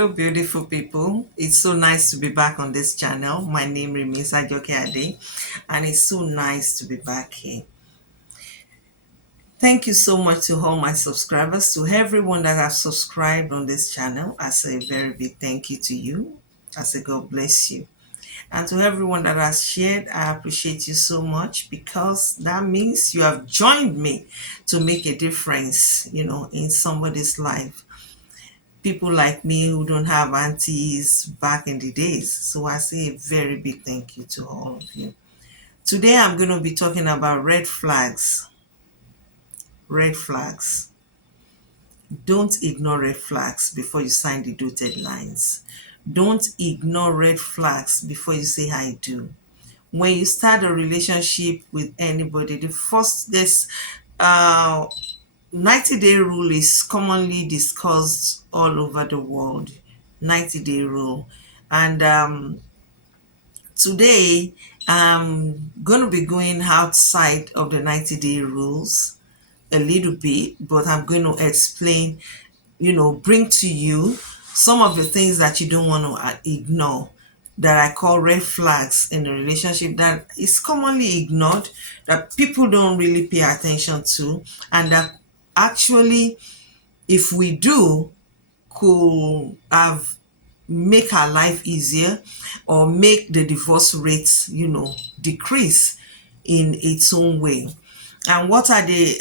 Hello, beautiful people. It's so nice to be back on this channel. My name remains Ajoke Ade, and it's so nice to be back here. Thank you so much to all my subscribers, to everyone that have subscribed on this channel. I say a very big thank you to you. I say God bless you. And to everyone that has shared, I appreciate you so much because that means you have joined me to make a difference, in somebody's life. People like me who don't have aunties back in the days. So I say a very big thank you to all of you. Today I'm going to be talking about red flags. Red flags. Don't ignore red flags before you sign the dotted lines. Don't ignore red flags before you say I do. When you start a relationship with anybody, the first this 90-day rule is commonly discussed all over the world. 90-day rule. And today I'm going to be going outside of the 90-day rules a little bit, but I'm going to explain, bring to you some of the things that you don't want to ignore, that I call red flags in a relationship that is commonly ignored, that people don't really pay attention to, and that actually, if we do, could have make our life easier or make the divorce rates, decrease in its own way. And what are the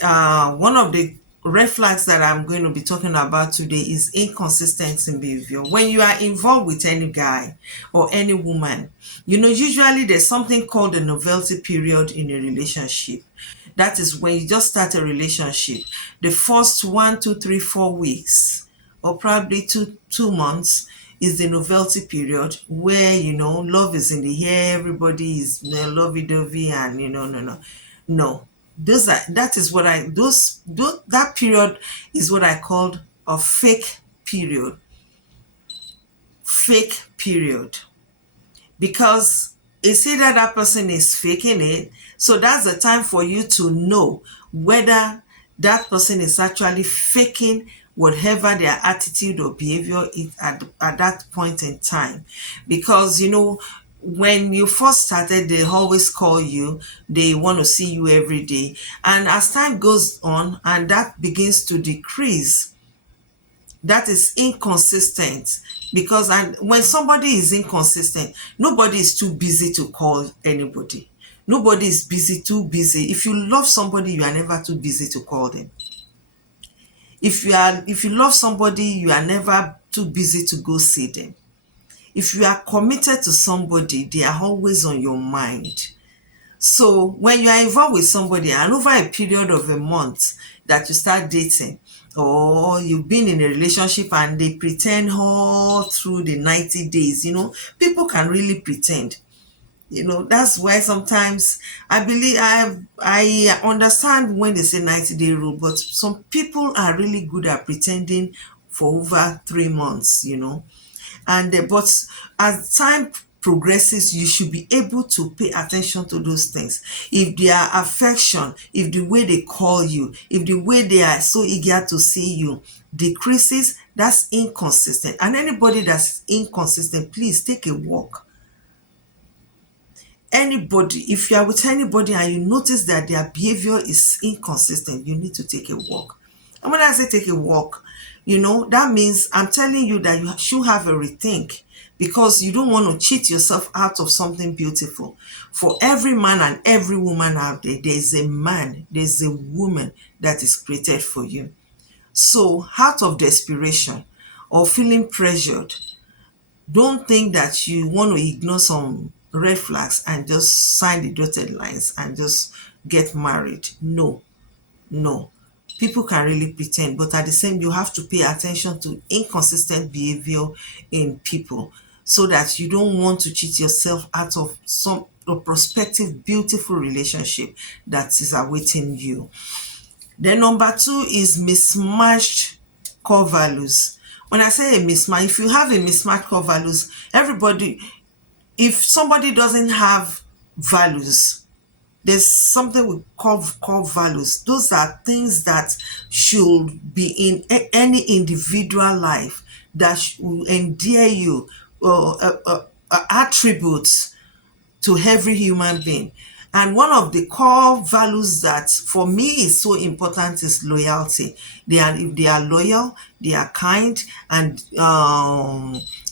one of the red flags that I'm going to be talking about today is inconsistency in behavior. When you are involved with any guy or any woman, usually there's something called the novelty period in a relationship. That is when you just start a relationship. The first 1, 2, 3, 4 weeks, or probably two months, is the novelty period where love is in the air, everybody is lovey-dovey, and no, that is what I those that period is what I called a fake period. Fake period. Because it's either that person is faking it, so that's the time for you to know whether that person is actually faking whatever their attitude or behavior is at that point in time. Because when you first started, they always call you, they want to see you every day, and as time goes on and that begins to decrease, that is inconsistent. Because and when somebody is inconsistent, nobody is too busy to call anybody. Nobody is too busy. If you love somebody, you are never too busy to call them. If you love somebody, you are never too busy to go see them. If you are committed to somebody, they are always on your mind. So when you are involved with somebody and over a period of a month that you start dating, or you've been in a relationship and they pretend all through the 90 days, people can really pretend. That's why sometimes I believe I understand when they say 90-day rule, but some people are really good at pretending for over 3 months, and but as time progresses, you should be able to pay attention to those things. If their affection, if the way they call you, if the way they are so eager to see you decreases, that's inconsistent. And anybody that's inconsistent, please take a walk. Anybody, if you are with anybody and you notice that their behavior is inconsistent, you need to take a walk. And when I say take a walk, that means I'm telling you that you should have a rethink, because you don't want to cheat yourself out of something beautiful. For every man and every woman out there, there's a man, there's a woman that is created for you. So out of desperation or feeling pressured, don't think that you want to ignore some red flags and just sign the dotted lines and just get married. No, no. People can really pretend, but at the same, you have to pay attention to inconsistent behavior in people, so that you don't want to cheat yourself out of some a prospective beautiful relationship that is awaiting you. Then number 2 is mismatched core values. When I say a mismatch, if you have a mismatched core values, if somebody doesn't have values, there's something we call core values. Those are things that should be in any individual life that will endear you, attributes to every human being. And one of the core values that for me is so important is loyalty. If they are loyal, they are kind and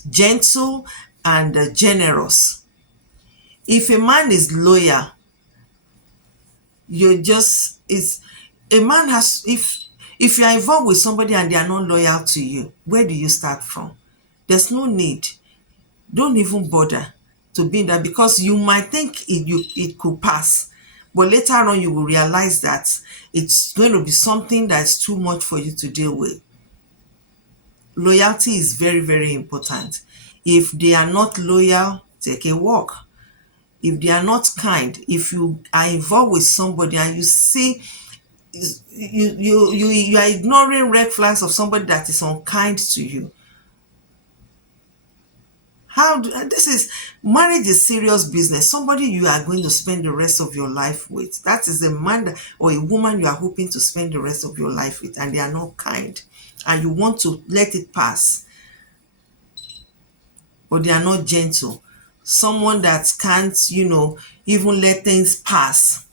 gentle and generous. If a man is loyal, you just is a man has if you are involved with somebody and they are not loyal to you, where do you start from? There's no need. Don't even bother to be in that, because you might think it could pass, but later on you will realize that it's going to be something that's too much for you to deal with. Loyalty is very, very important. If they are not loyal, take a walk. If they are not kind, if you are involved with somebody and you see you are ignoring red flags of somebody that is unkind to you, this is marriage is serious business. Somebody you are going to spend the rest of your life with. That is a man or a woman you are hoping to spend the rest of your life with, and they are not kind, and you want to let it pass, or they are not gentle. Someone that can't, even let things pass.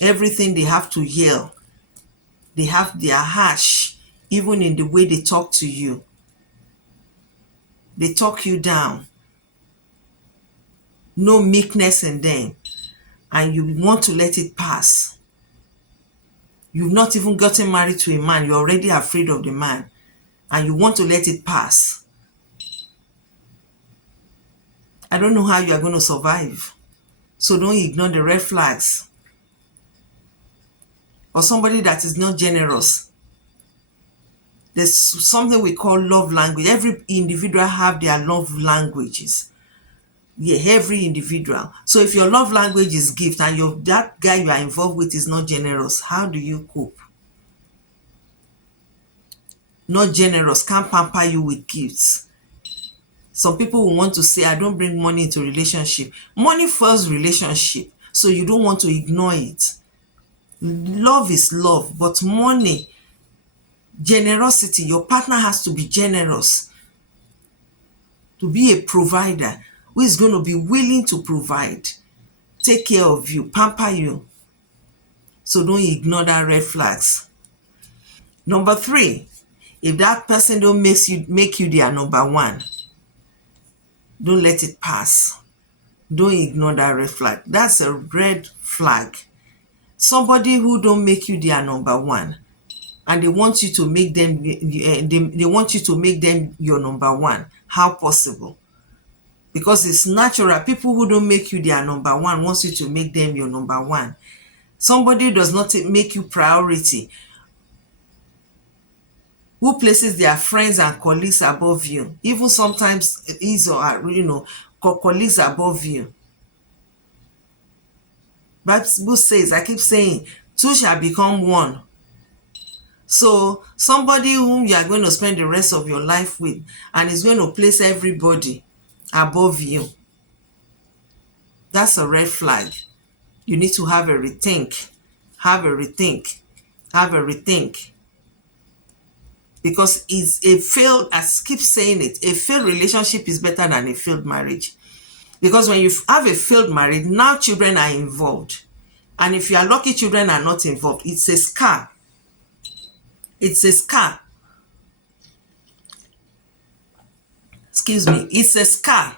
Everything they have to yell. They are harsh, even in the way they talk to you. They talk you down. No meekness in them. And you want to let it pass. You've not even gotten married to a man. You're already afraid of the man. And you want to let it pass. I don't know how you are going to survive. So don't ignore the red flags. Or somebody that is not generous. There's something we call love language. Every individual have their love languages. Yeah, every individual. So if your love language is gift and that guy you are involved with is not generous, how do you cope? Not generous, can't pamper you with gifts. Some people will want to say, I don't bring money into relationship. Money first relationship, so you don't want to ignore it. Love is love, but money, generosity, your partner has to be generous, to be a provider who is going to be willing to provide, take care of you, pamper you. So don't ignore that red flags. Number 3, if that person don't make you their number 1, don't let it pass. Don't ignore that red flag. That's a red flag. Somebody who don't make you their number 1, and they want you to make them they want you to make them your number 1. How possible? Because it's natural. People who don't make you their number 1 wants you to make them your number 1. Somebody does not make you priority, who places their friends and colleagues above you, even sometimes his or her, colleagues above you. Bible says, I keep saying, 2 shall become 1. So somebody whom you are going to spend the rest of your life with and is going to place everybody above you, that's a red flag. You need to have a rethink. Have a rethink. Have a rethink. Because it's a failed, as I keep saying it, a failed relationship is better than a failed marriage. Because when you have a failed marriage, now children are involved. And if you are lucky children are not involved, it's a scar. It's a scar. Excuse me. It's a scar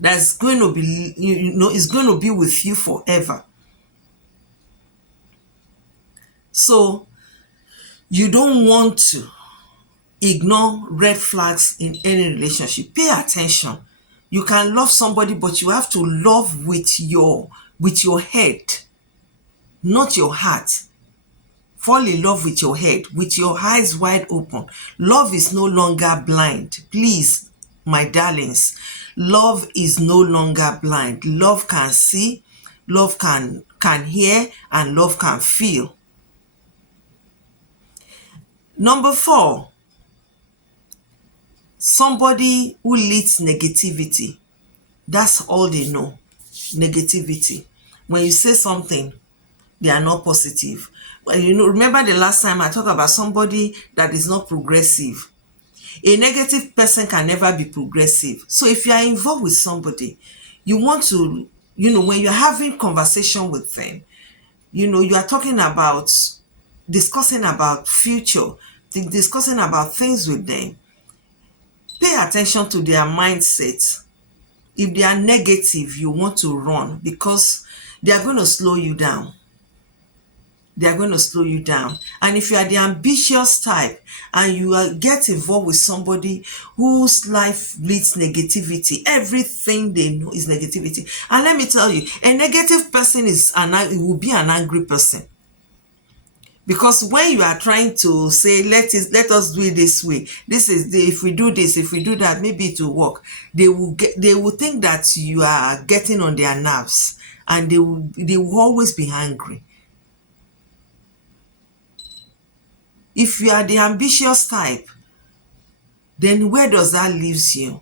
that's going to be, it's going to be with you forever. So you don't want to ignore red flags in any relationship. Pay attention. You can love somebody, but you have to love with your head, not your heart. Fall in love with your head, with your eyes wide open. Love is no longer blind. Please, my darlings, love is no longer blind. Love can see, love can hear, and love can feel. Number 4, somebody who leads negativity. That's all they know, negativity. When you say something, they are not positive. Well, remember the last time I talked about somebody that is not progressive. A negative person can never be progressive. So if you are involved with somebody, you want to, when you're having conversation with them, you are talking about, discussing about future, discussing about things with them, pay attention to their mindset. If they are negative, you want to run, because they are going to slow you down. They are going to slow you down. And if you are the ambitious type and get involved with somebody whose life leads negativity, everything they know is negativity. And let me tell you, a negative person will be an angry person. Because when you are trying to say, let us do it this way, if we do this, if we do that, maybe it will work, they will think that you are getting on their nerves, and they will always be angry. If you are the ambitious type, then where does that leaves you?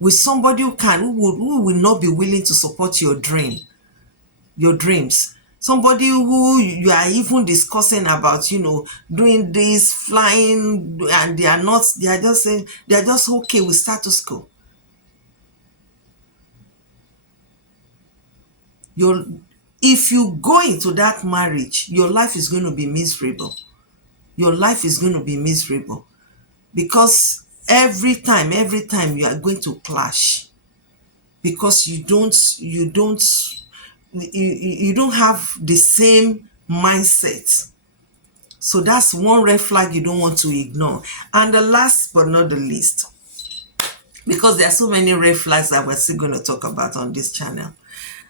With somebody who will not be willing to support your dreams. Somebody who you are even discussing about, doing this, flying, and they are just saying, they are just okay with status quo. If you go into that marriage, your life is going to be miserable. Your life is going to be miserable, because every time you are going to clash, because you don't have the same mindset. So that's one red flag you don't want to ignore. And the last but not the least, because there are so many red flags that we're still going to talk about on this channel,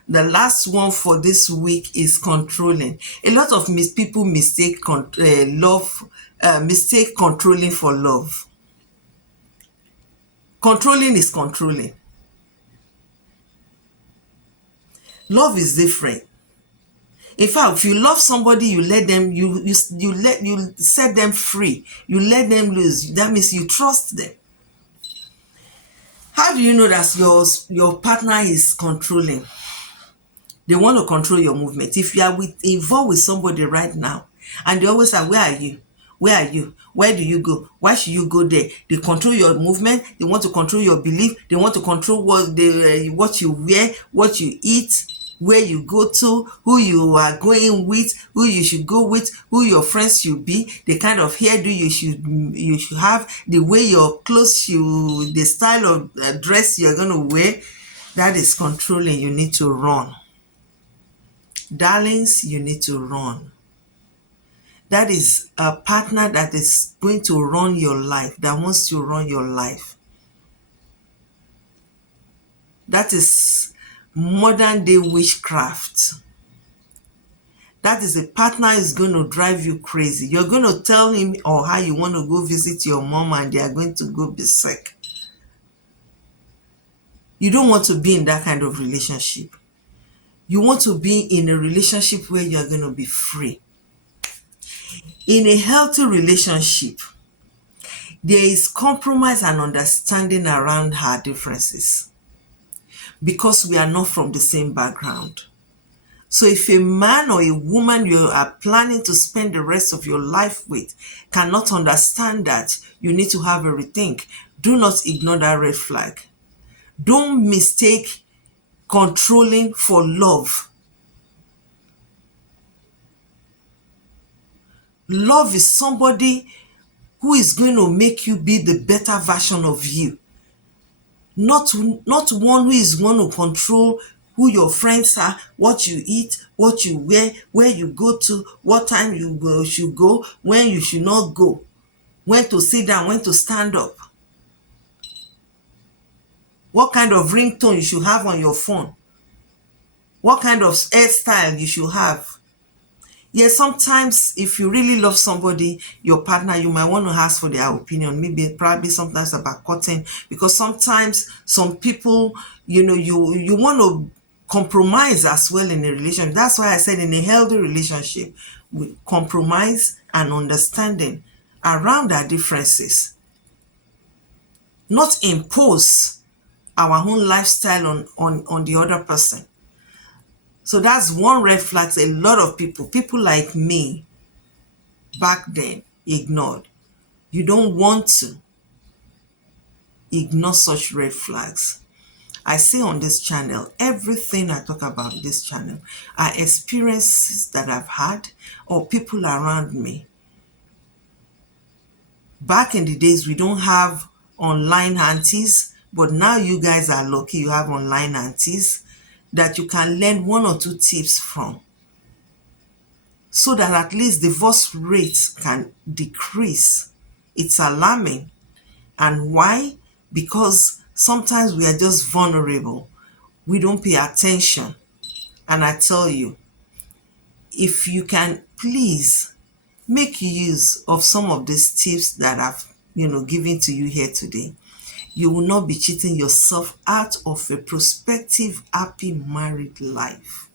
the last one for this week is controlling. A lot of people mistake controlling for love. Controlling is controlling. Love is different. In fact, if you love somebody, you let them, you set them free. You let them loose. That means you trust them. How do you know that your partner is controlling? They want to control your movement. If you are involved with somebody right now, and they always say, where are you? Where are you? Where do you go? Why should you go there? They control your movement. They want to control your belief. They want to control what you wear, what you eat, where you go to, who you are going with, who you should go with, who your friends should be, the kind of hairdo you should have, the way your clothes, the style of dress you're going to wear. That is controlling. You need to run. Darlings, you need to run. That is a partner that is going to run your life, that wants to run your life. That is modern day witchcraft. That is a partner is going to drive you crazy. You're going to tell him or her you want to go visit your mom, and they are going to go be sick. You don't want to be in that kind of relationship. You want to be in a relationship where you are going to be free. In a healthy relationship, there is compromise and understanding around our differences, because we are not from the same background. So if a man or a woman you are planning to spend the rest of your life with cannot understand that, you need to have a rethink. Do not ignore that red flag. Don't mistake controlling for love. Love is somebody who is going to make you be the better version of you. Not one who is going to control who your friends are, what you eat, what you wear, where you go to, what time you should go, when you should not go, when to sit down, when to stand up, what kind of ringtone you should have on your phone, what kind of hairstyle you should have. Yes, sometimes if you really love somebody, your partner, you might want to ask for their opinion, probably sometimes about cutting, because sometimes some people, you want to compromise as well in a relationship. That's why I said in a healthy relationship, we compromise and understanding around our differences, not impose our own lifestyle on the other person. So that's one red flag a lot of people like me back then ignored. You don't want to. ignore such red flags. I say on this channel, everything I talk about this channel are experiences that I've had or people around me. Back in the days, we don't have online aunties, but now you guys are lucky you have online aunties that you can learn one or two tips from, so that at least divorce rates can decrease. It's alarming. And why? Because sometimes we are just vulnerable. We don't pay attention. And I tell you, if you can please make use of some of these tips that I've, given to you here today, you will not be cheating yourself out of a prospective happy married life.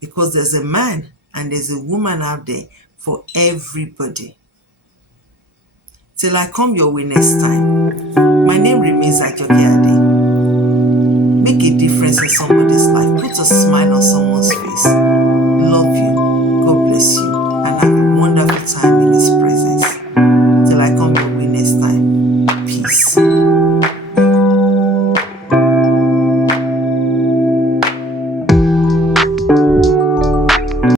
Because there's a man and there's a woman out there for everybody. Till I come your way next time, my name remains Ajoke Ade. Make a difference in somebody's life.